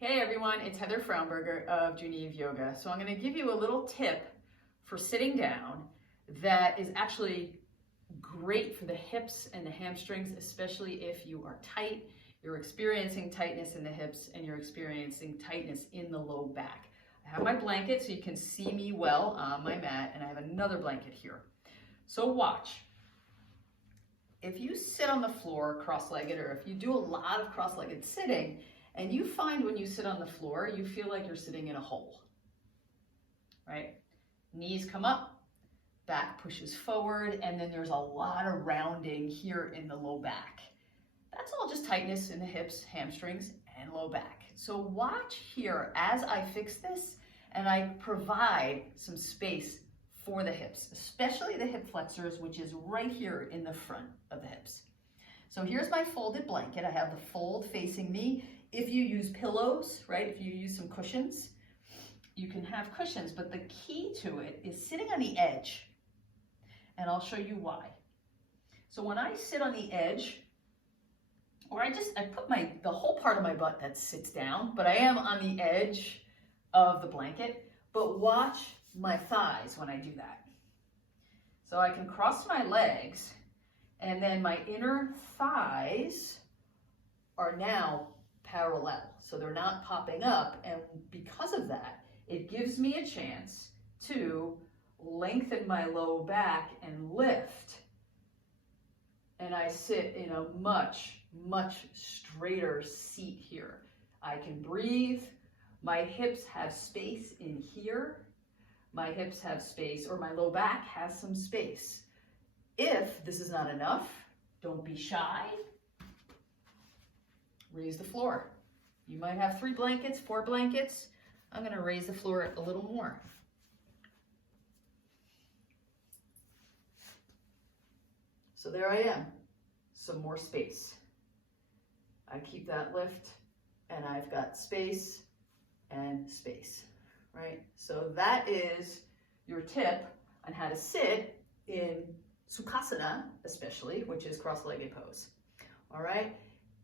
Hey everyone, it's Heather Fraunberger of Geneve Yoga. So I'm going to give you a little tip for sitting down that is actually great for the hips and the hamstrings, especially if you are tight, you're experiencing tightness in the hips, and you're experiencing tightness in the low back. I have my blanket so you can see me well on my mat, and I have another blanket here. So watch. If you sit on the floor cross-legged, or if you do a lot of cross-legged sitting, and you find when you sit on the floor, you feel like you're sitting in a hole, right? Knees come up, back pushes forward, and then there's a lot of rounding here in the low back. That's all just tightness in the hips, hamstrings, and low back. So watch here as I fix this, and I provide some space for the hips, especially the hip flexors, which is right here in the front of the hips. So here's my folded blanket. I have the fold facing me. If you use pillows, right, if you use some cushions, you can have cushions, but the key to it is sitting on the edge, and I'll show you why. So when I sit on the edge, or I put the whole part of my butt that sits down, but I am on the edge of the blanket, but watch my thighs when I do that. So I can cross my legs, and then my inner thighs are now parallel. So they're not popping up, and because of that, it gives me a chance to lengthen my low back and lift. And I sit in a much, much straighter seat here. I can breathe. My hips have space in here. My hips have space, or my low back has some space. If this is not enough, don't be shy. Raise the floor. You might have 3 blankets, 4 blankets. I'm going to raise the floor a little more. So there I am, some more space. I keep that lift, and I've got space and space, right? So that is your tip on how to sit in Sukasana, especially, which is cross-legged pose. All right?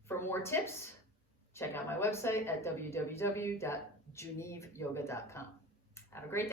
For more tips, check out my website at www.geneveyoga.com. Have a great day.